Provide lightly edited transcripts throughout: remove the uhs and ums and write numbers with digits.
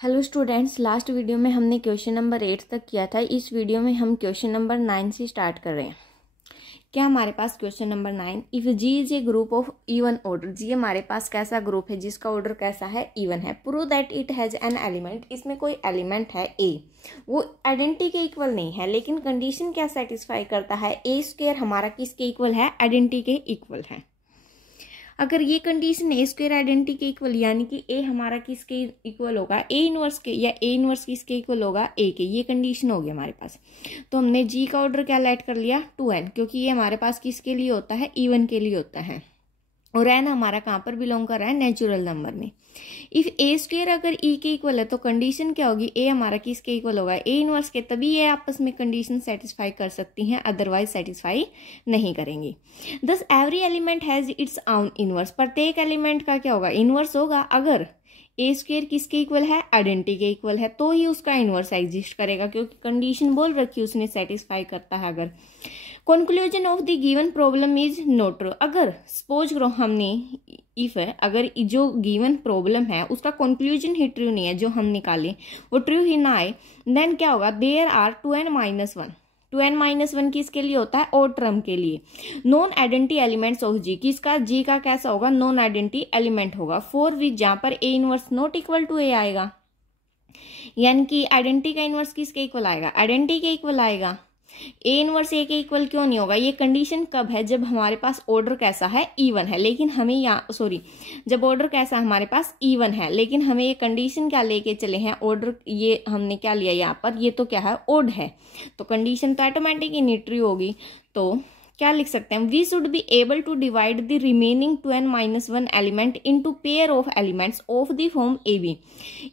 Hello students, last video में हमने question number 8 तक किया था। इस वीडियो में हम क्वेश्चन नंबर 9 से स्टार्ट कर रहे हैं। क्या हमारे पास question number 9, if G is a group of even order. G हमारे पास कैसा ग्रुप है जिसका ऑर्डर कैसा है, इवन है। Prove that it has an element, इसमें कोई एलिमेंट है ए, वो आइडेंटिटी के इक्वल नहीं है, लेकिन कंडीशन क्या सेटिस्फाई करता है, ए स्क्वायर हमारा किसके इक्वल है, आइडेंटिटी के इक्वल है। अगर ये कंडीशन ए स्क्वायर आइडेंटिटी के इक्वल, यानी कि ए हमारा किसके इक्वल होगा, ए इनवर्स के, या ए इनवर्स किसके इक्वल होगा, ए के, ये कंडीशन हो गई हमारे पास। तो हमने जी का ऑर्डर क्या लेट कर लिया, 2n, क्योंकि ये हमारे पास किसके लिए होता है, इवन के लिए होता है। और एन हमारा कहाँ पर बिलोंग कर रहा है, नेचुरल नंबर में। इफ ए स्क्वायर अगर ई के इक्वल है तो कंडीशन क्या होगी, ए हमारा किसके इक्वल होगा, ए इनवर्स के, तभी ये आपस में कंडीशन सेटिस्फाई कर सकती हैं, अदरवाइज सेटिस्फाई नहीं करेंगी। दस every element has its own inverse, प्रत्येक एलिमेंट का क्या होगा, इनवर्स होगा। अगर ए स्क्वायर किसके इक्वल है, आइडेंटिटी के इक्वल है, तो ही उसका इनवर्स एग्जिस्ट करेगा, क्योंकि कंडीशन बोल रखी उसने सेटिस्फाई करता है। अगर conclusion of the given problem is not true, अगर सपोज करो हमने इफ है, अगर जो गिवन प्रॉब्लम है उसका कंक्लूजन ही ट्रू नहीं है, जो हम निकाले वो ट्रू ही ना आए, देन क्या होगा, देयर आर 2n-1। 2n-1 किसके लिए होता है, और टर्म के लिए। Non identity elements of G, किसका, जी का कैसा होगा, नॉन आइडेंटिटी एलिमेंट होगा। फॉर विच, जहां पर A inverse not equal to A आएगा, यानी कि आइडेंटिटी का इनवर्स किसके इक्वल आएगा, आइडेंटिटी के इक्वल आएगा। ए इनवर्स ए के इक्वल क्यों नहीं होगा, ये कंडीशन कब है, जब हमारे पास ऑर्डर कैसा है, इवन है, लेकिन हमें जब ऑर्डर कैसा हमारे पास इवन है, लेकिन हमें ये कंडीशन क्या लेके चले हैं, ऑर्डर ये हमने क्या लिया यहाँ पर, ये तो क्या है, ओड है, तो कंडीशन तो ऑटोमेटिक ही ट्रू होगी। तो क्या लिख सकते हैं, we should be able to divide the remaining 2n-1 element into pair of elements of the form a b.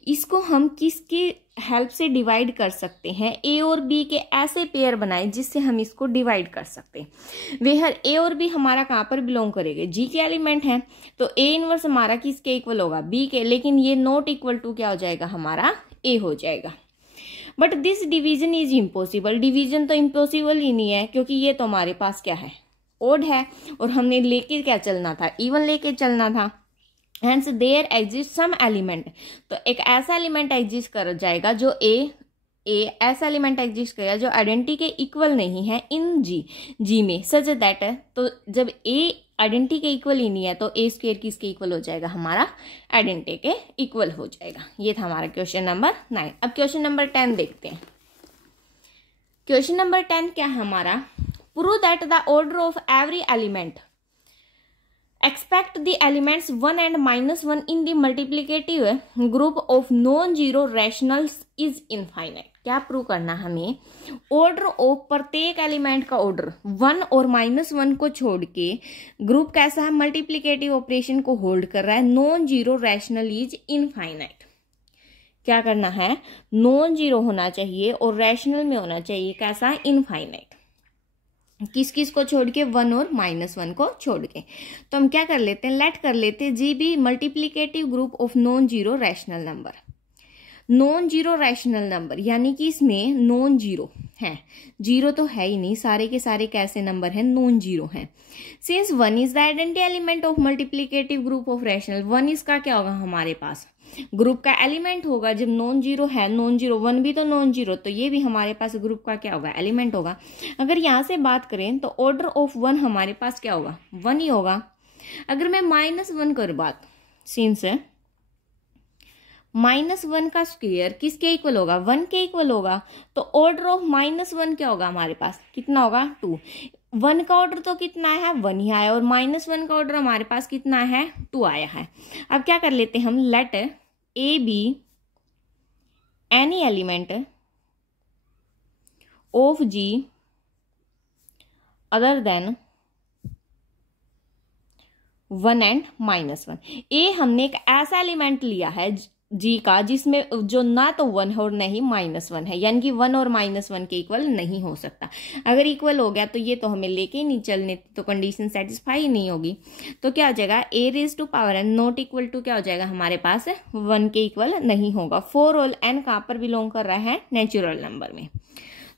इसको हम किसके हेल्प से डिवाइड कर सकते हैं, ए और बी के ऐसे पेयर बनाए जिससे हम इसको डिवाइड कर सकते हैं। वेहर ए और बी हमारा कहाँ पर बिलोंग करेंगे, जी के एलिमेंट है, तो ए इनवर्स हमारा किसके इक्वल होगा, बी के, लेकिन ये नॉट इक्वल टू क्या हो जाएगा, हमारा ए हो जाएगा। But this division is impossible, division तो इम्पॉसिबल ही नहीं है, क्योंकि ये तो हमारे पास क्या है, ओड है, और हमने लेके क्या चलना था, इवन लेके चलना था। Hence there exists some element, तो एक ऐसा एलिमेंट एग्जिस्ट कर जाएगा जो ए ऐसा एलिमेंट एग्जिस्ट करेगा जो आइडेंटिटी के इक्वल नहीं है इन जी में, सच दैट है। तो जब ए आइडेंटिटी के इक्वल ही नहीं है तो ए स्क्वायर किसके इक्वल हो जाएगा, हमारा आइडेंटिटी के इक्वल हो जाएगा। ये था हमारा क्वेश्चन नंबर 9। अब क्वेश्चन नंबर 10 देखते हैं। क्वेश्चन नंबर 10 क्या है हमारा, prove that the order of every element expect the elements 1 and -1 in the multiplicative group of non-zero rationals is infinite। क्या प्रूव करना हमें, ऑर्डर ऑफ प्रत्येक एलिमेंट का ऑर्डर 1 और -1 को छोड़ के ग्रुप कैसा है, मल्टीप्लिकेटिव ऑपरेशन को होल्ड कर रहा है, non zero rational is infinite. क्या करना है, नॉन जीरो होना चाहिए और रैशनल में होना चाहिए कैसा, इनफाइनाइट। किस किस को छोड़ के, 1 और -1 को छोड़ के। तो हम क्या कर लेते हैं, लेट कर लेते हैं G be multiplicative group of non zero rational number. Non zero rational number यानी कि इसमें नॉन जीरो है, जीरो तो है ही नहीं, सारे के सारे कैसे नंबर हैं, नॉन जीरो हैं। Since 1 is the identity element of multiplicative group of rational, 1 इसका क्या होगा, हमारे पास ग्रुप का एलिमेंट होगा। जब नॉन जीरो है, नॉन जीरो 1 भी तो नॉन जीरो, तो ये भी हमारे पास ग्रुप का क्या होगा, एलिमेंट होगा। अगर यहाँ से बात करें तो ऑर्डर ऑफ 1 हमारे पास क्या होगा, 1 ही होगा। अगर मैं -1 कर बात, सिंस -1 का स्क्वायर किसके इक्वल होगा, 1 के इक्वल होगा, तो ऑर्डर ऑफ -1 क्या होगा हमारे पास, कितना होगा, 2। 1 का ऑर्डर तो कितना है, 1 ही आया, और -1 का ऑर्डर हमारे पास कितना है, 2 आया है। अब क्या कर लेते हैं हम, let a be any element of G other than 1 and -1। A हमने एक ऐसा एलिमेंट लिया है जी का जिसमें जो ना तो 1 है और नहीं -1 है, यानी कि 1 और -1 के इक्वल नहीं हो सकता। अगर इक्वल हो गया तो ये तो हमें लेके नहीं चलने, तो कंडीशन सेटिस्फाई नहीं होगी। तो क्या हो जाएगा, a raise to power n not equal to क्या हो जाएगा, हमारे पास 1 के इक्वल नहीं होगा। फॉर ऑल n कहाँ पर बिलोंग कर रहा है, नेचुरल नंबर में।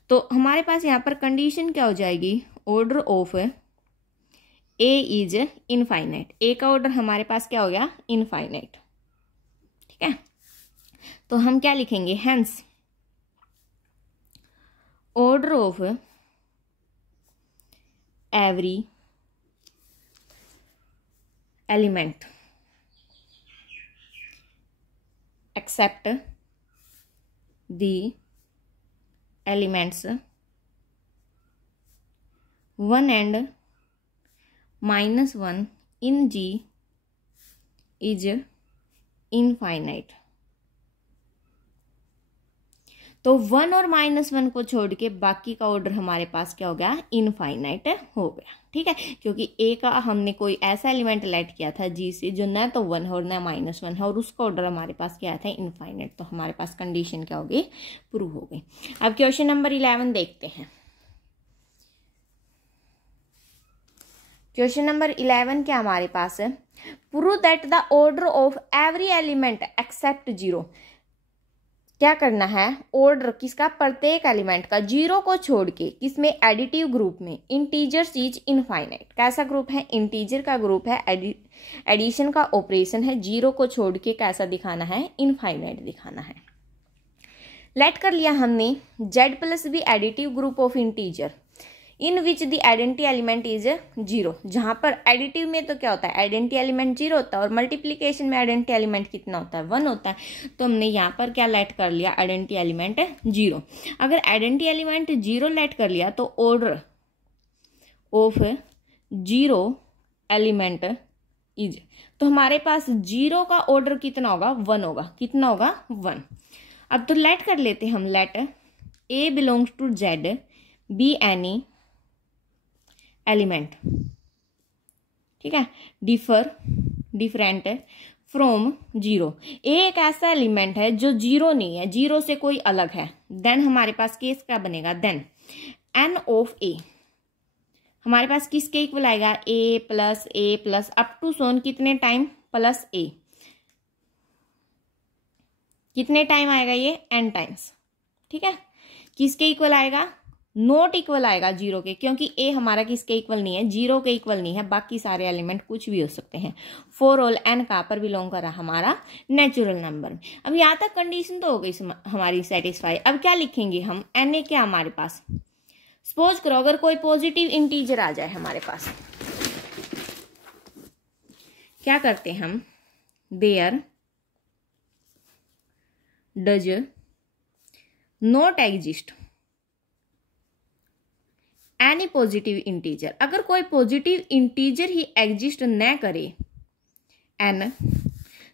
तो हमारे पास यहाँ पर कंडीशन क्या हो जाएगी, order of A is infinite. A का ऑर्डर हमारे पास क्या हो गया, इनफाइनाइट। ठीक है, तो हम क्या लिखेंगे, hence order of every element except the elements 1 and -1 in G is infinite. तो 1 और -1 को छोड़ के बाकी का ऑर्डर हमारे पास क्या हो गया, इनफाइनाइट हो गया। ठीक है, क्योंकि ए का हमने कोई ऐसा एलिमेंट लेट किया था जी से जो न तो 1 है और न -1 है, और उसका ऑर्डर हमारे पास क्या था, इनफाइनाइट। तो हमारे पास कंडीशन क्या हो गई, प्रूव हो गई। अब क्वेश्चन नंबर 11 देखते हैं। क्वेश्चन नंबर 11 क्या हमारे पास है, prove that the order of every element except 0। क्या करना है, ऑर्डर किसका, प्रत्येक एलिमेंट का 0 को छोड़ के, किसमें, एडिटिव ग्रुप में, इंटीजर्स इज इनफाइनाइट। कैसा ग्रुप है, इंटीजर का ग्रुप है, एडिशन का ऑपरेशन है, 0 को छोड़ के कैसा दिखाना है, इनफाइनाइट दिखाना है। लेट कर लिया हमने z plus be additive group of integer in which the identity element is 0। जहां पर एडिटिव में तो क्या होता है, आइडेंटिटी एलिमेंट 0 होता है, और मल्टीप्लीकेशन में आइडेंटिटी एलिमेंट कितना होता है, 1 होता है। तो हमने यहाँ पर क्या लेट कर लिया, आइडेंटिटी एलिमेंट 0। अगर आइडेंटिटी एलिमेंट 0 लेट कर लिया तो ऑर्डर ऑफ 0 एलिमेंट इज, तो हमारे पास 0 का ऑर्डर कितना होगा, 1 होगा। कितना होगा, 1। अब तो लेट कर लेते हम, let a belongs to Z be any element, ठीक है, डिफरेंट फ्रॉम 0। ए एक ऐसा एलिमेंट है जो 0 नहीं है, 0 से कोई अलग है। देन हमारे पास केस क्या बनेगा, देन एन ऑफ ए हमारे पास किसके इक्वल आएगा, ए प्लस अप टू सोन कितने टाइम, प्लस ए। कितने टाइम आएगा ये, एन टाइम्स। ठीक है, किसके इक्वल आएगा, नॉट इक्वल आएगा 0 के, क्योंकि ए हमारा किसके इक्वल नहीं है, 0 के इक्वल नहीं है। बाकी सारे एलिमेंट कुछ भी हो सकते हैं। फॉर ऑल एन कहाँ पर बिलोंग कर रहा, हमारा नेचुरल नंबर। अब यहाँ तक कंडीशन तो हो गई हमारी सेटिस्फाई। अब क्या लिखेंगे हम, एन ए क्या हमारे पास, सपोज करो अगर कोई पॉजिटिव इंटीजर आ जाए हमारे पास, क्या करते हम, there does not exist any positive integer. अगर कोई पॉजिटिव इंटीजर ही एग्जिस्ट न करे एन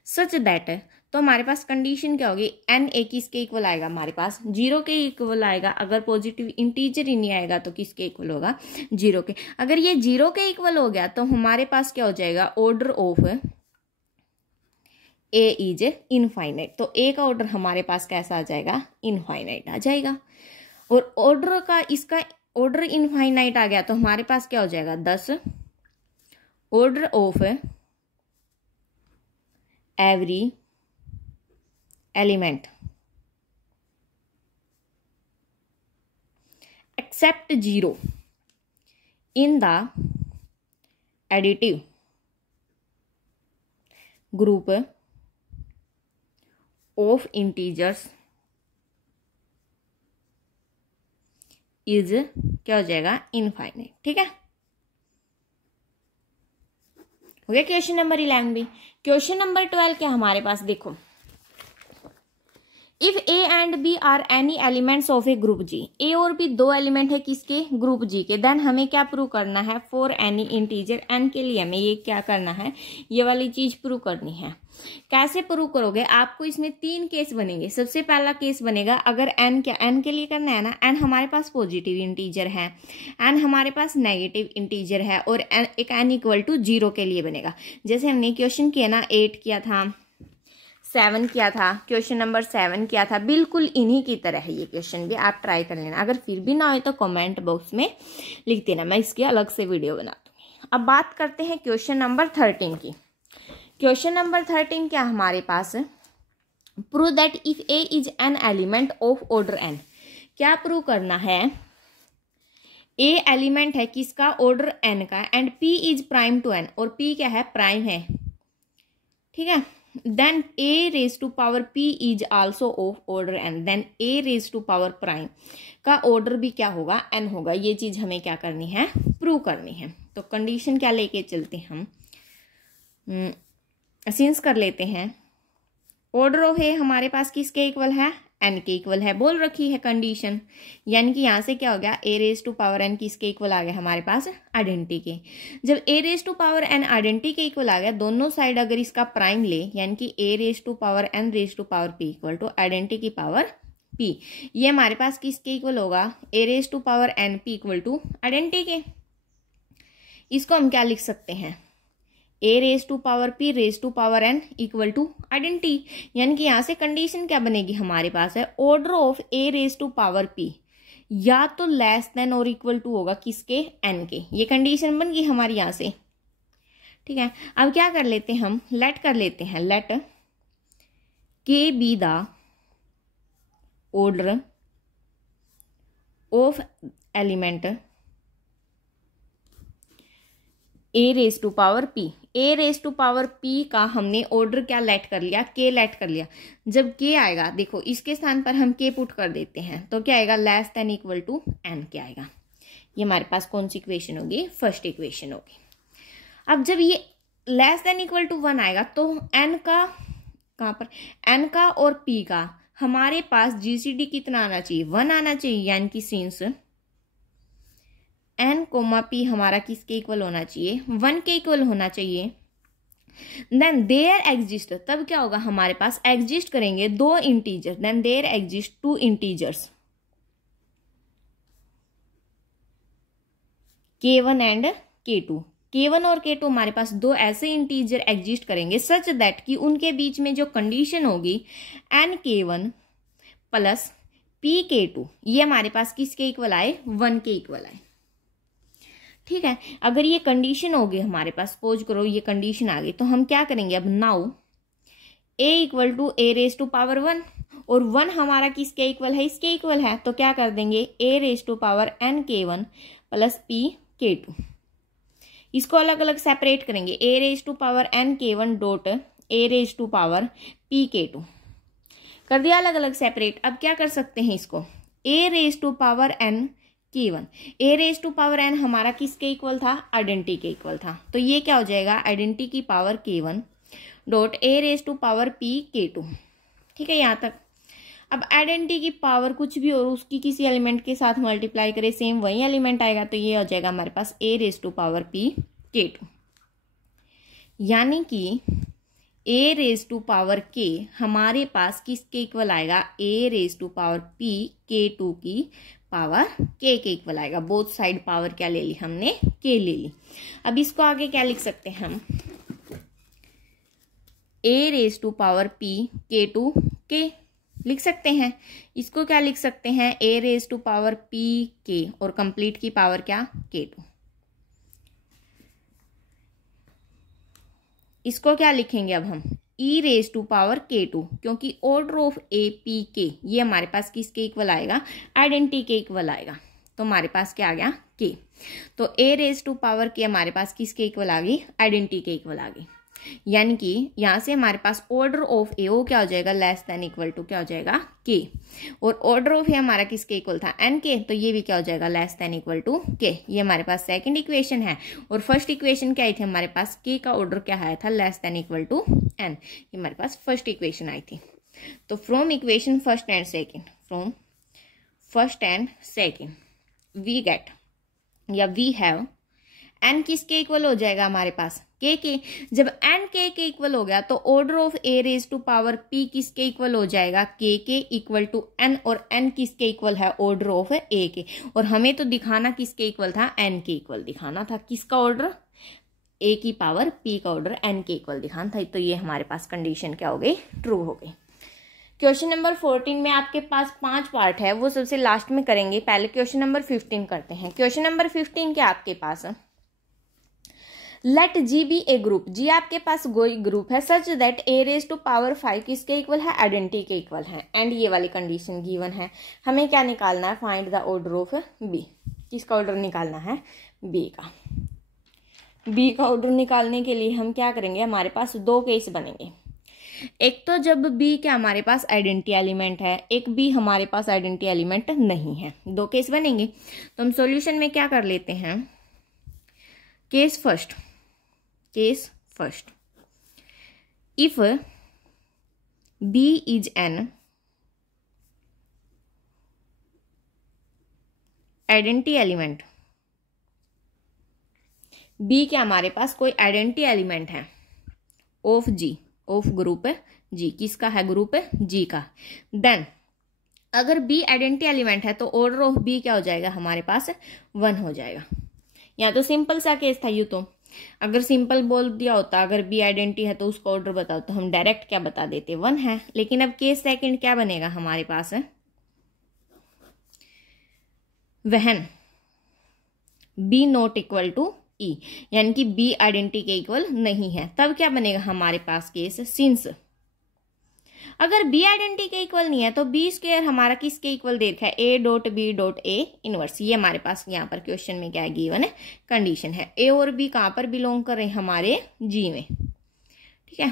सच दैट, तो हमारे पास कंडीशन क्या होगी, एन ए किसके इक्वल आएगा, हमारे पास 0 के इक्वल आएगा। अगर पॉजिटिव इंटीजर ही नहीं आएगा तो किसके इक्वल होगा, 0 के। अगर ये 0 के इक्वल हो गया तो हमारे पास क्या हो जाएगा, order of A is infinite. तो ए का ऑर्डर हमारे पास कैसा आ जाएगा, इनफाइनाइट आ जाएगा। और ऑर्डर का, इसका ऑर्डर इनफाइनाइट आ गया तो हमारे पास क्या हो जाएगा, 10 order of every element except 0 in the additive group of integers is क्या हो जाएगा, इनफाइनाइट। ठीक है, हो गया क्वेश्चन नंबर 11 भी। क्वेश्चन नंबर 12 क्या हमारे पास, देखो, if A and B are any elements of a group G, A और बी दो एलिमेंट है किसके, ग्रुप जी के, देन हमें क्या प्रूव करना है, फॉर एनी इंटीजर एन के लिए हमें ये क्या करना है, ये वाली चीज प्रूव करनी है। कैसे प्रूव करोगे, आपको इसमें 3 केस बनेंगे। सबसे पहला केस बनेगा, अगर एन क्या, एन के लिए करना है ना, एन हमारे पास पॉजिटिव इंटीजर है, एन हमारे पास नेगेटिव इंटीजर है, और एक एन इक्वल टू 0 के लिए बनेगा। जैसे हमने क्वेश्चन किया ना, 8 किया था, 7 किया था, क्वेश्चन नंबर 7 किया था, बिल्कुल इन्हीं की तरह है ये क्वेश्चन भी, आप ट्राई कर लेना। अगर फिर भी ना हो तो कमेंट बॉक्स में लिख देना, मैं इसकी अलग से वीडियो बना दूंगी। अब बात करते हैं क्वेश्चन नंबर 13 की। क्वेश्चन नंबर 13 क्या हमारे पास, prove that if A is an element of order N. क्या प्रूव करना है, ए एलिमेंट है किसका, ऑर्डर एन का, and P is prime to N, और पी क्या है, प्राइम है। ठीक है, then A raise to power P is also of order N, then A raise to power prime का ऑर्डर भी क्या होगा, एन होगा। ये चीज हमें क्या करनी है, प्रूव करनी है। तो कंडीशन क्या लेके चलते हैं हम, सिंस कर लेते हैं ऑर्डर ऑफ ए हमारे पास किसके इक्वल है, एन के इक्वल है, बोल रखी है कंडीशन। यानी कि यहाँ से क्या हो गया, A raise to power N किसके इक्वल आ गया हमारे पास, आइडेंटिटी के। जब A raise to power N identity के इक्वल आ गया, दोनों साइड अगर इसका प्राइम ले, यानी कि A raise to power N raise to power P equal to identity की पावर पी, ये हमारे पास किसके इक्वल होगा, A raise to power N P equal to identity के। इसको हम क्या लिख सकते हैं, A raise to power P raise to power N equal to identity. यानी कि यहाँ से कंडीशन क्या बनेगी हमारे पास है, order of a raise to power p या तो लेस देन और इक्वल टू होगा किसके, एन के। ये कंडीशन बन गई हमारी यहाँ से, ठीक है। अब क्या कर लेते हैं हम, लेट कर लेते हैं, let k be the order of element a raise to power p. A raise to power p का हमने ऑर्डर क्या लेट कर लिया, के लेट कर लिया। जब के आएगा, देखो इसके स्थान पर हम के पुट कर देते हैं, तो क्या आएगा, less than equal to n के आएगा। ये हमारे पास कौन सी इक्वेशन होगी, फर्स्ट इक्वेशन होगी। अब जब ये लेस देन इक्वल टू 1 आएगा, तो एन का कहाँ पर, एन का और पी का हमारे पास जीसीडी कितना आना चाहिए, 1 आना चाहिए। यानी कि सिंस एन कोमा पी हमारा किसके इक्वल होना चाहिए, 1 के इक्वल होना चाहिए। देन देयर एग्जिस्ट, तब क्या होगा हमारे पास, एग्जिस्ट करेंगे 2 integer, then there exist 2 integers K1 and K2। K1 और K2 हमारे पास 2 ऐसे इंटीजर एग्जिस्ट करेंगे सच दैट कि उनके बीच में जो कंडीशन होगी NK1 प्लस PK2, ये हमारे पास किसके इक्वल आए, 1 के इक्वल आए, ठीक है। अगर ये कंडीशन होगी हमारे पास, सपोज करो ये कंडीशन आ गई, तो हम क्या करेंगे अब, now a equal to a raise to power 1 और 1 हमारा किसके इक्वल है, इसके इक्वल है, तो क्या कर देंगे, a raise to power NK1 plus PK2। इसको अलग अलग सेपरेट करेंगे, a raise to power NK1 dot a raise to power PK2 कर दिया अलग अलग सेपरेट। अब क्या कर सकते हैं इसको, a raise to power NK1, a raise to power n हमारा किसके इक्वल था, आइडेंटिटी के इक्वल था, तो ये क्या हो जाएगा, आइडेंटिटी की power K1 dot a raise to power PK2, ठीक है यहाँ तक। अब आइडेंटिटी की पावर कुछ भी और उसकी किसी एलिमेंट के साथ मल्टीप्लाई करे, सेम वही एलिमेंट आएगा, तो ये हो जाएगा हमारे पास ए रेज टू पावर PK2। यानी कि ए रेज टू पावर के हमारे पास किसके इक्वल आएगा, ए रेज टू पावर PK2 की पावर के इक्वल आएगा। बोथ साइड पावर क्या ले ली हमने, के ले ली। अब इसको आगे क्या लिख सकते हैं हम, ए रेज टू पावर PK2 के लिख सकते हैं। इसको क्या लिख सकते हैं, A raise to power PK और कंप्लीट की पावर क्या, K2। इसको क्या लिखेंगे अब हम, e raise to power K2, क्योंकि ऑर्डर ऑफ APK ये हमारे पास किसके इक्वल आएगा, आइडेंटिटी के इक्वल आएगा, तो हमारे पास क्या आ गया, K। तो ए रेज टू पावर K हमारे पास किसके इक्वल आ गई, आइडेंटिटी के इक्वल आ गई। यानी कि यहाँ से हमारे पास ऑर्डर ऑफ ए ओ क्या हो जाएगा, लेस देन इक्वल टू क्या हो जाएगा, K। और ऑर्डर ऑफ ए हमारा किसके इक्वल था, NK, तो ये भी क्या हो जाएगा, less than equal to K। ये हमारे पास सेकंड इक्वेशन है। और फर्स्ट इक्वेशन क्या आई थी हमारे पास, K का ऑर्डर क्या आया था, less than equal to N। ये हमारे पास फर्स्ट इक्वेशन आई थी। तो from equation first and second, from first and second we get या वी हैव एन किसके इक्वल हो जाएगा हमारे पास, के के। जब एन के इक्वल हो गया तो order of a raise to power p किसके इक्वल हो जाएगा, के इक्वल टू एन, और एन किसके इक्वल है, ऑर्डर ऑफ ए के। और हमें तो दिखाना किसके इक्वल था, एन के इक्वल दिखाना था। किसका ऑर्डर, ए की पावर पी का ऑर्डर एन के इक्वल दिखाना था। तो ये हमारे पास कंडीशन क्या हो गई, ट्रू हो गई। क्वेश्चन नंबर 14 में आपके पास 5 पार्ट है, वो सबसे लास्ट में करेंगे। पहले क्वेश्चन नंबर 15 करते हैं। क्वेश्चन नंबर 15 क्या आपके पास है, let G be a group. G आपके पास कोई ग्रुप है such that a raise to power 5 किसके इक्वल है, आइडेंटिटी के इक्वल है। एंड ये वाली कंडीशन गिवन है। हमें क्या निकालना है, find the order of b. किसका ऑर्डर निकालना है, बी का। बी का ऑर्डर निकालने के लिए हम क्या करेंगे, हमारे पास 2 केस बनेंगे। एक तो जब बी क्या हमारे पास आइडेंटिटी एलिमेंट है, एक बी हमारे पास आइडेंटिटी एलिमेंट नहीं है, दो केस बनेंगे। तो हम सॉल्यूशन में क्या कर लेते हैं, case first if b is an identity element, b क्या हमारे पास कोई आइडेंटिटी एलिमेंट है of G, of group G, किसका है, ग्रुप जी का, देन अगर बी आइडेंटिटी एलिमेंट है तो ऑर्डर ऑफ बी क्या हो जाएगा हमारे पास 1 हो जाएगा। या तो सिंपल सा केस था, यूँ तो अगर सिंपल बोल दिया होता अगर बी आइडेंटिटी है तो उसका ऑर्डर बताओ तो हम डायरेक्ट क्या बता देते 1 है। लेकिन अब केस सेकंड क्या बनेगा हमारे पास है, वहन बी नॉट इक्वल टू ई, यानी कि बी आइडेंटिटी के इक्वल नहीं है, तब क्या बनेगा हमारे पास केस, सिंस अगर बी आइडेंटिटी के इक्वल नहीं है तो बी स्क्वायर हमारा किसके इक्वल दे रखा है, a dot b dot a inverse. ये हमारे पास यहाँ पर क्वेश्चन में क्या है, गिवन है, कंडीशन है। ए और बी कहाँ पर बिलोंग कर रहे हैं, हमारे जी में, ठीक है।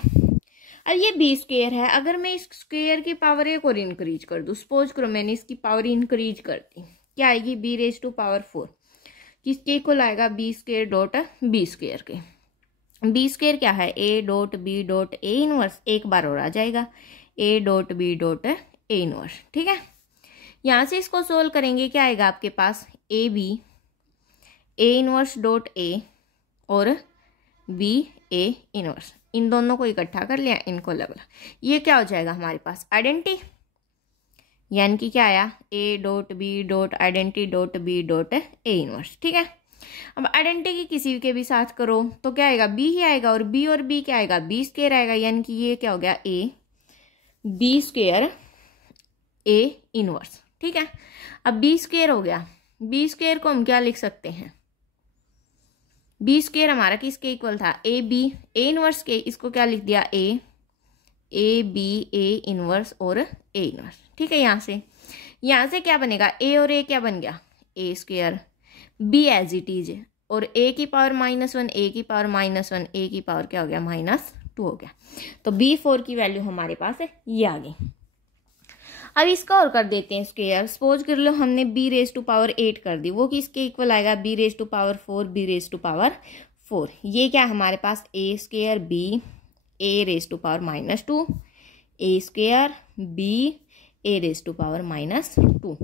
अब ये बी स्क्वायर है, अगर मैं इस स्क्वायर की पावर एक और इंक्रीज कर दूँ, सपोज करो मैंने इसकी पावर इंक्रीज कर दी, क्या आएगी, बी रेज टू पावर 4, किसके इक्वल आएगा, b square dot b square के। बी स्क्वायर क्या है, a dot b dot a inverse, एक बार और आ जाएगा a dot b dot a inverse, ठीक है। यहाँ से इसको सोल्व करेंगे, क्या आएगा आपके पास, A B A inverse dot A और बी ए इनवर्स, इन दोनों को इकट्ठा कर लिया, इनको अलग अलग, ये क्या हो जाएगा हमारे पास आइडेंटिटी, यानी कि क्या आया, a dot b dot identity dot b dot a inverse, ठीक है। अब आइडेंटिटी की किसी के भी साथ करो तो क्या आएगा, बी ही आएगा, और बी क्या आएगा, बी स्क्वायर आएगा, यानी कि ये क्या हो गया, a b square a inverse, ठीक है। अब बी स्क्वायर हो गया, बी स्क्वायर को हम क्या लिख सकते हैं, बी स्क्वायर हमारा किसके इक्वल था, ए बी ए इनवर्स के, इसको क्या लिख दिया, ए बी ए इनवर्स और ए इनवर्स, ठीक है। यहाँ से क्या बनेगा, ए और ए क्या बन गया, A square, B as it is, और ए की पावर -1 ए की पावर -1 ए की पावर क्या हो गया, -2 हो गया। तो B4 की वैल्यू हमारे पास है, ये आ गई। अब इसका और कर देते हैं स्क्वायर, सपोज कर लो हमने b रेज टू पावर 8 कर दी, वो किसके इक्वल आएगा, b raise to power 4 b raise to power 4, ये क्या हमारे पास a square b a raise to power -2 a square b a raise to power -2।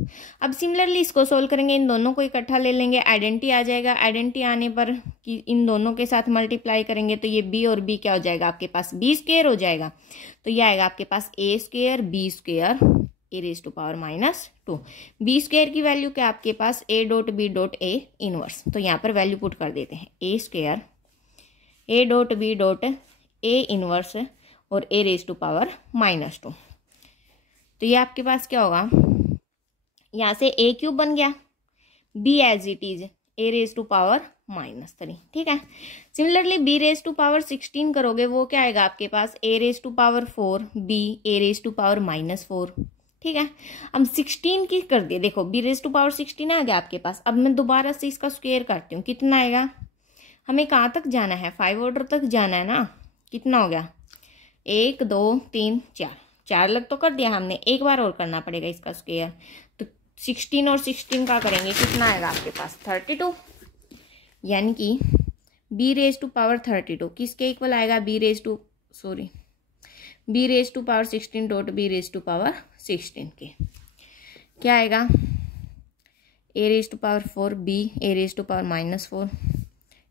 अब सिमिलरली इसको सोल्व करेंगे, इन दोनों को इकट्ठा ले लेंगे, आइडेंटिटी आ जाएगा, आइडेंटिटी आने पर कि इन दोनों के साथ मल्टीप्लाई करेंगे तो ये b और b क्या हो जाएगा आपके पास, b स्क्वायर हो जाएगा, तो ये आएगा आपके पास a square b square a raise to power -2। b square की वैल्यू क्या आपके पास, a dot b dot a inverse, तो यहाँ पर वैल्यू पुट कर देते हैं, a square a dot b dot a inverse और a रेज टू पावर -2। तो ये आपके पास क्या होगा, यहाँ से a क्यूब बन गया, b as it is a raise to power -3, ठीक है। Similarly b raise to power 16 करोगे, वो क्या आएगा आपके पास, a raise to power 4 b a raise to power -4, ठीक है। अब 16 की कर दिए, देखो b रेज टू पावर 16 आ गया आपके पास। अब मैं दोबारा से इसका स्क्वायर करती हूँ, कितना आएगा, हमें कहाँ तक जाना है, 5 ऑर्डर तक जाना है ना, कितना हो गया, 1 2 3 4 लग तो कर दिया हमने, एक बार और करना पड़ेगा इसका स्क्वायर, तो 16 और 16 का करेंगे, कितना आएगा आपके पास 32, यानी कि b रेज टू पावर 32 किसके इक्वल आएगा, b raise to power 16 dot b raise to power 16 के, क्या आएगा, a raise to power 4 b a raise to power -4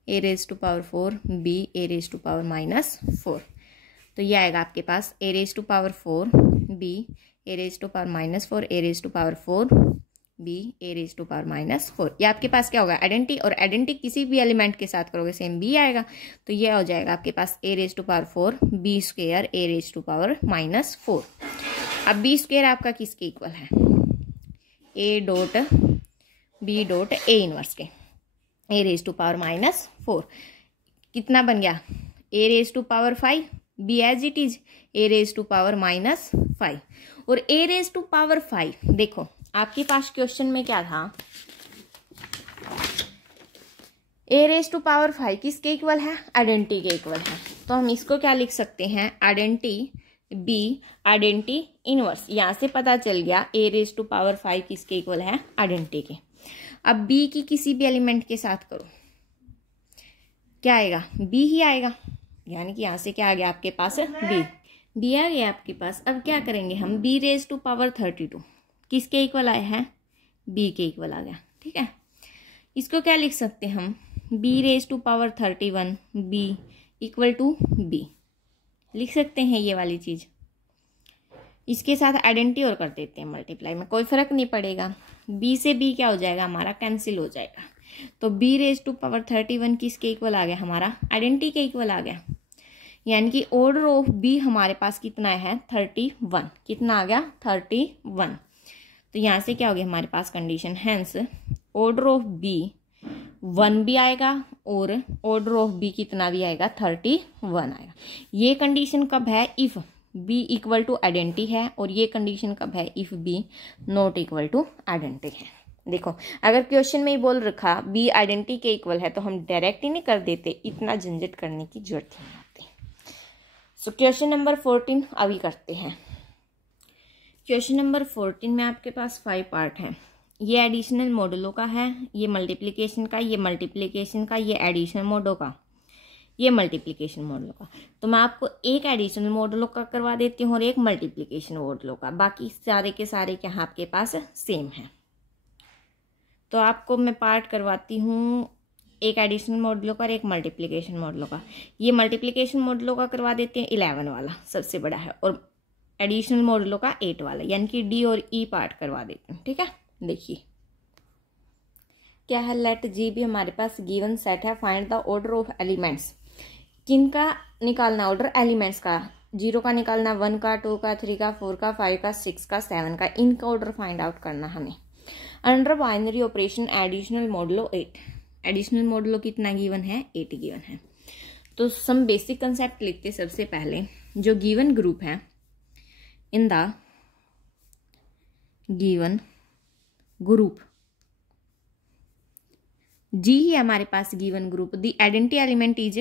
a raise to power 4 b a raise to power -4, तो ये आएगा आपके पास a raise to power 4 b a raise to power -4 a raise to power 4 b a raise to power -4। ये आपके पास क्या होगा, identity, और आइडेंटिटी किसी भी एलिमेंट के साथ करोगे सेम b आएगा, तो ये हो जाएगा आपके पास a raise to power 4 b square a raise to power -4। अब b स्क्वायर आपका किसके इक्वल है, a dot b dot a inverse के, a रेज टू पावर -4 कितना बन गया, a raise to power 5 b as it is a raise to power -5 और a raise to power 5। देखो आपके पास क्वेश्चन में क्या था, a रेज टू पावर 5 किसके इक्वल है, आइडेंटिटी के इक्वल है, तो हम इसको क्या लिख सकते हैं, आइडेंटिटी बी आइडेंटिटी इनवर्स। यहाँ से पता चल गया a रेज टू पावर 5 किसके इक्वल है, आइडेंटिटी के। अब b की किसी भी एलिमेंट के साथ करो, क्या आएगा, b ही आएगा, यानी कि यहाँ से क्या आ गया आपके पास, b आ गया आपके पास। अब क्या करेंगे हम, b रेज टू पावर 32 किसके इक्वल आया है, b के इक्वल आ गया। ठीक है, इसको क्या लिख सकते हैं हम, b raise to power 31 b equal to b लिख सकते हैं ये वाली चीज। इसके साथ आइडेंटिटी और कर देते हैं मल्टीप्लाई में, कोई फर्क नहीं पड़ेगा। b से b क्या हो जाएगा हमारा, कैंसिल हो जाएगा। तो b रेज टू पावर 31 किसके इक्वल आ गया, हमारा आइडेंटिटी के इक्वल आ गया। यानी कि ऑर्डर ऑफ b हमारे पास कितना है, 31। कितना आ गया, 31। तो यहाँ से क्या हो गया हमारे पास condition, hence order of b 1 भी आएगा और ऑर्डर ऑफ b कितना भी आएगा, 31 आएगा। ये कंडीशन कब है, if b equal to identity है, और ये कंडीशन कब है, if b not equal to identity है। देखो अगर क्वेश्चन में ही बोल रखा b आइडेंटिटी के इक्वल है तो हम डायरेक्ट ही नहीं कर देते, इतना झंझट करने की जरूरत नहीं होती। सो क्वेश्चन नंबर 14 अभी करते हैं। क्वेश्चन नंबर 14 में आपके पास 5 पार्ट हैं। ये एडिशनल मॉडुलो का है, ये मल्टीप्लिकेशन का, ये मल्टीप्लिकेशन का, ये एडिशनल मॉडुलो का, ये मल्टीप्लिकेशन मॉडुलो का। तो मैं आपको एक एडिशनल मॉडुलो का करवा देती हूँ और एक मल्टीप्लिकेशन मॉडुलो का, बाकी सारे के सारे यहाँ आपके पास सेम है। तो आपको मैं पार्ट करवाती हूँ एक एडिशनल मॉडुलो का और एक मल्टीप्लिकेशन मॉडुलो का। ये मल्टीप्लिकेशन मॉडुलो का करवा देते हैं 11 वाला, सबसे बड़ा है, और एडिशनल मॉडुलो का 8 वाला, यानी कि डी और ई पार्ट करवा देते हैं। ठीक है, देखिए क्या है, लेट जी भी हमारे पास गिवन सेट है, find the order of elements. किनका निकालना ऑर्डर, एलिमेंट्स का, 0 का निकालना, 1 का, 2 का, 3 का, 4 का, 5 का, 6 का, 7 का, इनका ऑर्डर फाइंड आउट करना हमें। Under binary operation additional modulo 8, additional modulo कितना गिवन है, 8 गिवन है। तो सम बेसिक कंसेप्ट लिखते सबसे पहले, जो गिवन ग्रुप है, in the given group, G ही हमारे पास given group, the identity element is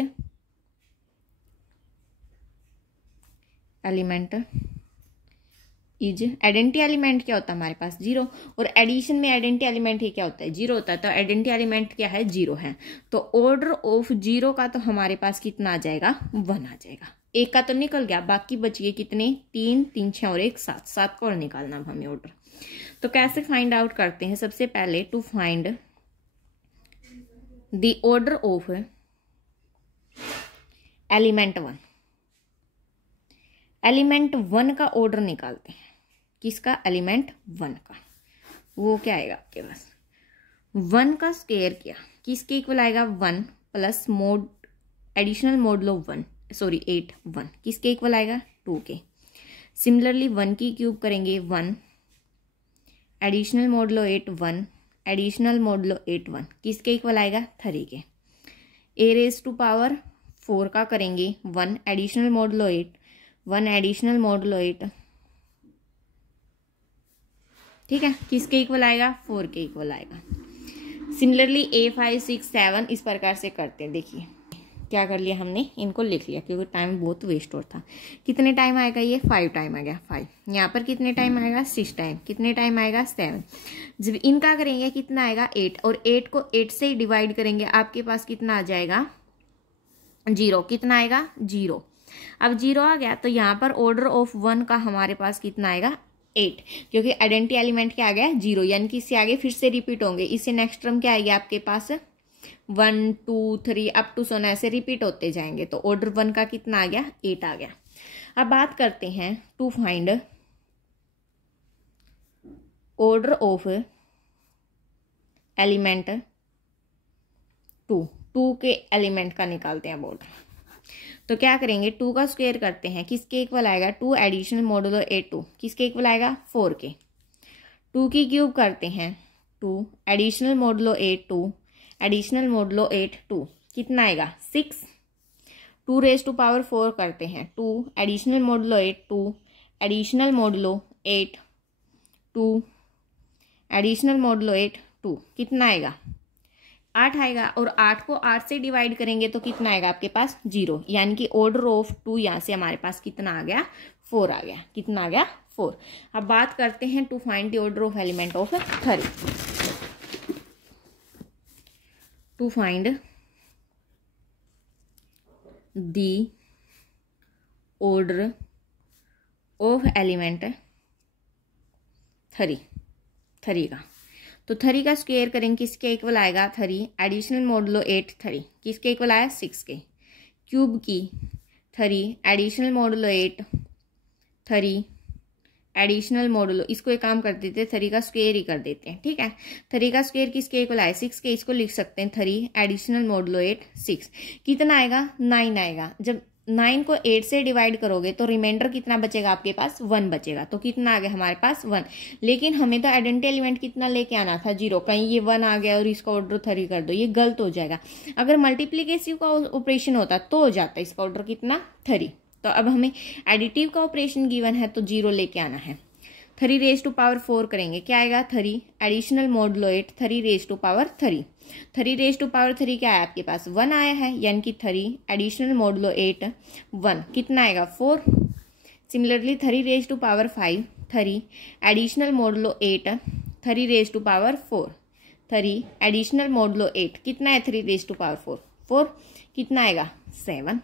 identity element क्या होता है हमारे पास, 0, और एडिशन में आइडेंटिटी एलिमेंट ही क्या होता है, 0 होता है। तो आइडेंटिटी एलिमेंट क्या है, 0 है। तो ऑर्डर ऑफ 0 का तो हमारे पास कितना आ जाएगा, 1 आ जाएगा। एक का तो निकल गया, बाकी बच गए कितने, 3, 3, 6 और 1, 7, 7 का और निकालना अब हमें ऑर्डर। तो कैसे फाइंड आउट करते हैं, सबसे पहले to find the order of element 1, element 1 का ऑर्डर निकालते हैं। किसका, एलिमेंट 1 का। वो क्या आएगा आपके पास, 1 का स्क्वायर किया, किसके इक्वल आएगा, 1 plus mode additional modulo 1 sorry 8 1 किसके इक्वल आएगा, 2 के। सिमिलरली 1 की क्यूब करेंगे, 1 एडिशनल मॉडुलो 8 1 एडिशनल मॉडुलो 8 1 किसके इक्वल आएगा, 3 के। ए रेज टू पावर 4 का करेंगे, 1 एडिशनल मॉडुलो 8 1 एडिशनल मॉडुलो 8, ठीक है, किसके इक्वल आएगा, 4 के इक्वल आएगा। सिमिलरली A5 6 7 इस प्रकार से करते हैं। देखिए क्या कर लिया हमने, इनको लिख लिया क्योंकि टाइम बहुत वेस्ट हो था। कितने टाइम आएगा ये, 5 टाइम आ गया 5। यहाँ पर कितने टाइम आएगा, 6 टाइम। कितने टाइम आएगा, 7। जब इनका करेंगे कितना आएगा, 8, और 8 को 8 से डिवाइड करेंगे, आपके पास कितना आ जाएगा, 0। कितना आएगा, 0। अब 0 आ गया तो यहाँ पर ऑर्डर ऑफ 1 का हमारे पास कितना आएगा, 8, क्योंकि आइडेंटिटी एलिमेंट क्या आ गया, 0, यानी कि इससे आगे फिर से रिपीट होंगे। इससे नेक्स्ट टर्म क्या आएगी आपके पास, 1 2 3 अप टू सोना ऐसे रिपीट होते जाएंगे। तो ऑर्डर 1 का कितना आ गया, 8 आ गया। अब बात करते हैं to find order of element 2, 2 के एलिमेंट का निकालते हैं ऑर्डर। तो क्या करेंगे, 2 का स्क्वायर करते हैं, किसके इक्वल आएगा, 2 एडिशनल मॉडुलो 8 2 किसके इक्वल आएगा, 4 के। 2 की क्यूब करते हैं, 2 एडिशनल मॉडुलो 8 2 एडिशनल मॉडुलो 8 2 कितना आएगा, 6। 2 रेज टू पावर 4 करते हैं, 2 additional modulo 8 2 additional modulo 8 2 additional modulo 8 2 कितना आएगा, 8 आएगा। और 8 को 8 से डिवाइड करेंगे तो कितना आएगा आपके पास, 0, यानी कि ऑर्डर ऑफ 2 यहाँ से हमारे पास कितना आ गया, 4 आ गया। कितना आ गया? 4। अब बात करते हैं to find the order of element of 30। To find the order of element 30 का, तो 30 का स्क्वायर करेंगे, किसके इक्वल आएगा? 30 एडिशनल मॉडुलो 8 30 किसके इक्वल आया? 6 के। क्यूब की 30 एडिशनल मॉडुलो 8 30 एडिशनल मॉडुलो, इसको एक काम कर देते हैं 30 का स्क्वायर ही कर देते हैं, ठीक है। 30 का स्क्वायर किसके इक्वल आए? 6 के। इसको लिख सकते हैं 30 एडिशनल मॉडुलो 8 6। कितना आएगा? 9 आएगा। जब 9 को 8 से डिवाइड करोगे तो रिमाइंडर कितना बचेगा आपके पास? 1 बचेगा। तो कितना आ गया हमारे पास? 1। लेकिन हमें तो आइडेंटिटी एलिमेंट कितना लेके आना था? 0। कहीं ये 1 आ गया और इसका ऑर्डर 30 कर दो, ये गलत हो जाएगा। अगर मल्टीप्लीकेटिव का ऑपरेशन होता तो हो जाता इसका ऑर्डर कितना? 30। तो अब हमें एडिटिव का ऑपरेशन गिवन है तो 0 लेके आना है। 3 रेज टू पावर 4 करेंगे, क्या आएगा? 3 additional modulo 8 3 raise to power 3। 3 raise to power 3 क्या है आपके पास? 1 आया है, यानी कि 3 एडिशनल मॉडुलो 8 1 कितना आएगा? 4। Similarly 3 raise to power 5 3 additional modulo 8 3 raise to power 4 3 additional modulo 8 कितना है? 3 रेज टू पावर 4 4 कितना आएगा? 7।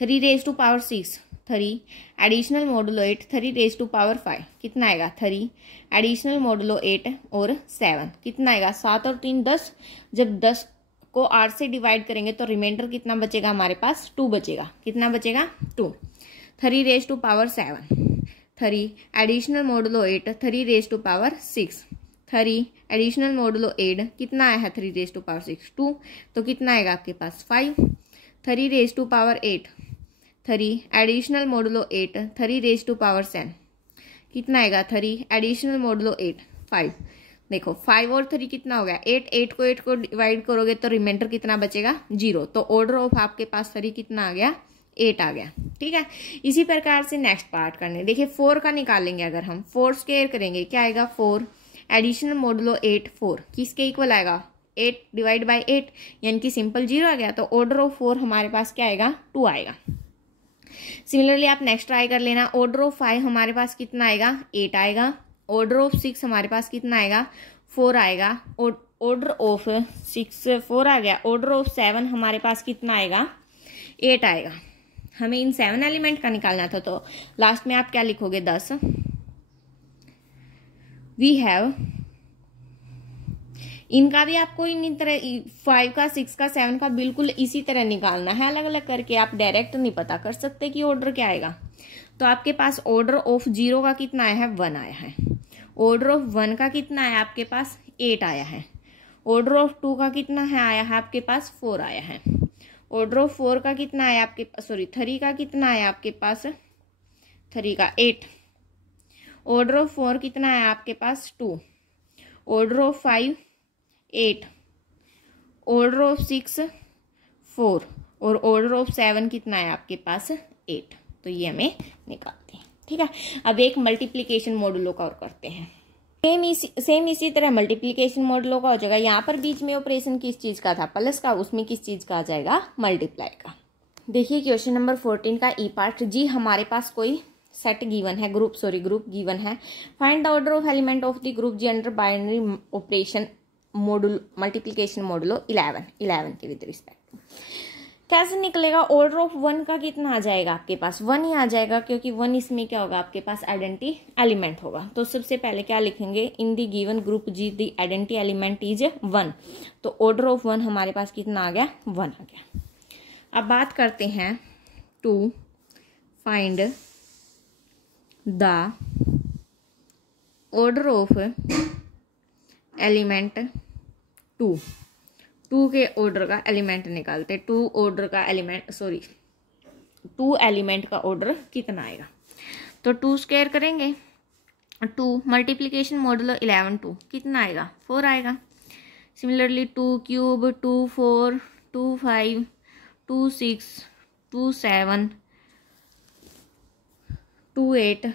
3 raise to power 6 3 additional modulo 8 3 raise to power 5 कितना आएगा? 3 एडिशनल मॉडुलो 8 और 7 कितना आएगा? 7 और 3 10। जब 10 को 8 से डिवाइड करेंगे तो रिमाइंडर कितना बचेगा हमारे पास? 2 बचेगा। कितना बचेगा? 2। 3 raise to power 7 3 additional modulo 8 3 raise to power 6 3 additional modulo 8 कितना आया है? 3 रेज टू पावर 6 2। तो कितना आएगा आपके पास? 5। 3 raise to power 8 3 additional modulo 8 3 raise to power 7 कितना आएगा? 3 एडिशनल मॉडुलो 8 5। देखो 5 और 3 कितना हो गया? 8 8 को 8 को डिवाइड करोगे तो रिमाइंडर कितना बचेगा? 0। तो ऑर्डर ऑफ आपके पास 3 कितना आ गया? 8 आ गया, ठीक है। इसी प्रकार से नेक्स्ट पार्ट करने, देखिए 4 का निकालेंगे। अगर हम 4 स्क्वायर करेंगे, क्या आएगा? 4 एडिशनल मॉडुलो 8 4 किसके इक्वल आएगा? 8 डिवाइड बाई 8, यानी कि सिंपल 0 आ गया। तो ऑर्डर ऑफ 4 हमारे पास क्या आएगा? 2 आएगा। सिमिलरली आप नेक्स्ट ट्राई कर लेना। ऑर्डर ऑफ 5 हमारे पास कितना आएगा? 8 आएगा। ऑर्डर ऑफ 6 हमारे पास कितना आएगा? 4 आएगा। ऑर्डर ऑफ 6 4 आ गया। ऑर्डर ऑफ 7 हमारे पास कितना आएगा? 8 आएगा। हमें इन 7 एलिमेंट का निकालना था, तो लास्ट में आप क्या लिखोगे? 10। वी हैव, इनका भी आपको इन तरह 5 का 6 का 7 का बिल्कुल इसी तरह निकालना है, अलग अलग करके। आप डायरेक्ट नहीं पता कर सकते कि ऑर्डर क्या आएगा। तो आपके पास ऑर्डर ऑफ 0 का कितना आया है? 1 आया है। ऑर्डर ऑफ 1 का कितना आया आपके पास? 8 आया है। ऑर्डर ऑफ 2 का कितना है आया है आपके पास? 4 आया है। ऑर्डर ऑफ 4 का कितना आया आपके पास? 3 का कितना आया आपके पास? 3 का 8। ऑर्डर ऑफ 4 कितना आया आपके पास? 2। Order of 5 8। ऑर्डर ऑफ 6 4 और ऑर्डर ऑफ 7 कितना है आपके पास? 8। तो ये हमें निकालते हैं, ठीक है। अब एक मल्टीप्लिकेशन मॉडुलो का और करते हैं। सेम इसी तरह मल्टीप्लिकेशन मॉडुलो का हो जाएगा। यहाँ पर बीच में ऑपरेशन किस चीज का था? प्लस का। उसमें किस चीज का आ जाएगा? मल्टीप्लाई का। देखिए क्वेश्चन नंबर 14 का ई पार्ट जी। हमारे पास कोई सेट गिवन है, ग्रुप गिवन है। Find the order of element of the group G under binary operation module multiplication modulo 11 के विद रिस्पेक्ट। कैसे निकलेगा? ऑर्डर ऑफ 1 का कितना आ जाएगा आपके पास? 1 ही आ जाएगा, क्योंकि 1 इसमें क्या होगा आपके पास? आइडेंटिटी एलिमेंट होगा। तो सबसे पहले क्या लिखेंगे? In the given group G the identity element is 1। तो ऑर्डर ऑफ 1 हमारे पास कितना आ गया? 1 आ गया। अब बात करते हैं to find the order of element 2 के ऑर्डर का एलिमेंट निकालते। 2 एलिमेंट का ऑर्डर कितना आएगा? तो 2 स्क्वायर करेंगे, 2 मल्टीप्लिकेशन मॉडुलो 11 2 कितना आएगा? 4 आएगा। सिमिलरली 2 क्यूब 2 4 2 5 2 6 2 7 2 8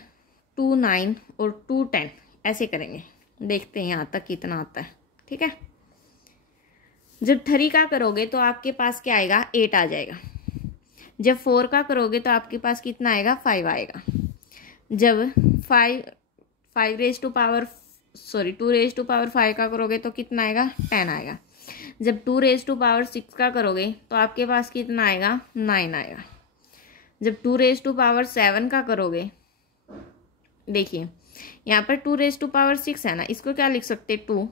2 9 और 2 10 ऐसे करेंगे। देखते हैं यहाँ तक कितना आता है, ठीक है। जब 3 का करोगे तो आपके पास क्या आएगा? 8 आ जाएगा। जब 4 का करोगे तो आपके पास कितना आएगा, 5 आएगा। जब 2 रेज़ टू पावर 5 का करोगे तो कितना आएगा, 10 आएगा। जब 2 रेज़ टू पावर 6 का करोगे तो आपके पास कितना आएगा, 9 आएगा। जब 2 रेज़ टू पावर 7 का करोगे, देखिए यहाँ पर 2 रेज़ टू पावर 6 है ना, इसको क्या लिख सकते, 2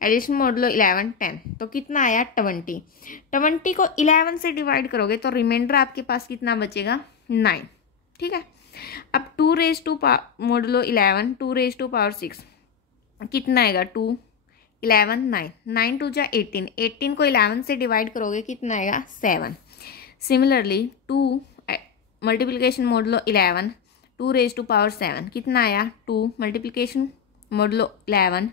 एडिशन मॉडुलो 11 10, तो कितना आया 20। 20 को 11 से डिवाइड करोगे तो रिमाइंडर आपके पास कितना बचेगा, 9। ठीक है, अब 2 raise to modulo 11 2 raise to power 6 कितना आएगा, 2 11 9 9 2 जा 18, 18 को 11 से डिवाइड करोगे कितना आएगा, 7। Similarly 2 multiplication modulo 11 2 raise to power 7 कितना आया, 2 मल्टीप्लिकेशन मॉडुलो 11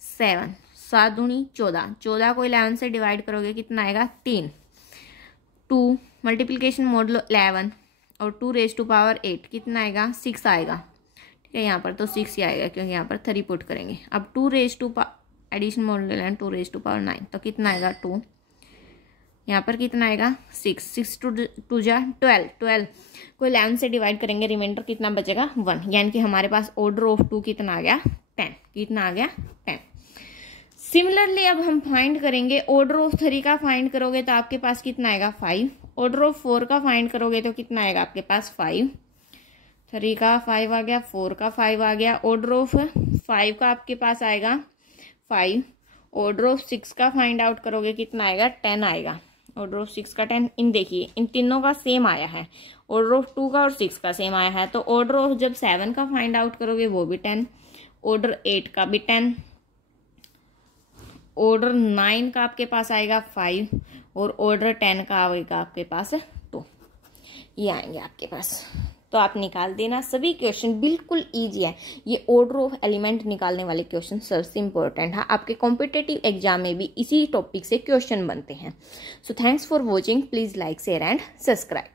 7, 7 दूनी 14, 14 को 11 से डिवाइड करोगे कितना आएगा, 3। 2 मल्टीप्लिकेशन मॉडुलो 11 और 2 रेज़ टू पावर 8 कितना आएगा, 6 आएगा। ठीक है, यहाँ पर तो 6 ही आएगा क्योंकि यहाँ पर 3 पुट करेंगे। अब 2 raise to addition modulo 11 2 raise to power 9 तो कितना आएगा, 2। यहाँ पर कितना आएगा, 6 2 जा 12, 12 को 11 से डिवाइड करेंगे, रिमाइंडर कितना बचेगा, 1। यानी कि हमारे पास ऑर्डर ऑफ 2 कितना आ गया, 10। कितना आ गया, 10। सिमिलरली अब हम फाइंड करेंगे ऑर्डर ऑफ 3 का फाइंड करोगे तो आपके पास कितना आएगा, 5। ऑर्डर ऑफ 4 का फाइंड करोगे तो कितना आएगा आपके पास, 5। 3 का 5 आ गया, 4 का 5 आ गया। ऑर्डर ऑफ 5 का आपके पास आएगा 5। ऑर्डर ऑफ 6 का फाइंड आउट करोगे कितना आएगा, 10 आएगा। ऑर्डर ऑफ 6 का 10। इन देखिए इन तीनों का सेम आया है, ऑर्डर ऑफ 2 का और 6 का सेम आया है। तो ऑर्डर ऑफ जब 7 का फाइंड आउट करोगे वो भी 10, ऑर्डर 8 का भी 10, ऑर्डर 9 का आपके पास आएगा 5 और ऑर्डर 10 का आएगा आपके पास 2। ये आएंगे आपके पास। तो आप निकाल देना। सभी क्वेश्चन बिल्कुल इजी है। ये ऑर्डर ऑफ एलिमेंट निकालने वाले क्वेश्चन सबसे इंपॉर्टेंट है। आपके कॉम्पिटिटिव एग्जाम में भी इसी टॉपिक से क्वेश्चन बनते हैं। So thanks for watching. Please like share and subscribe.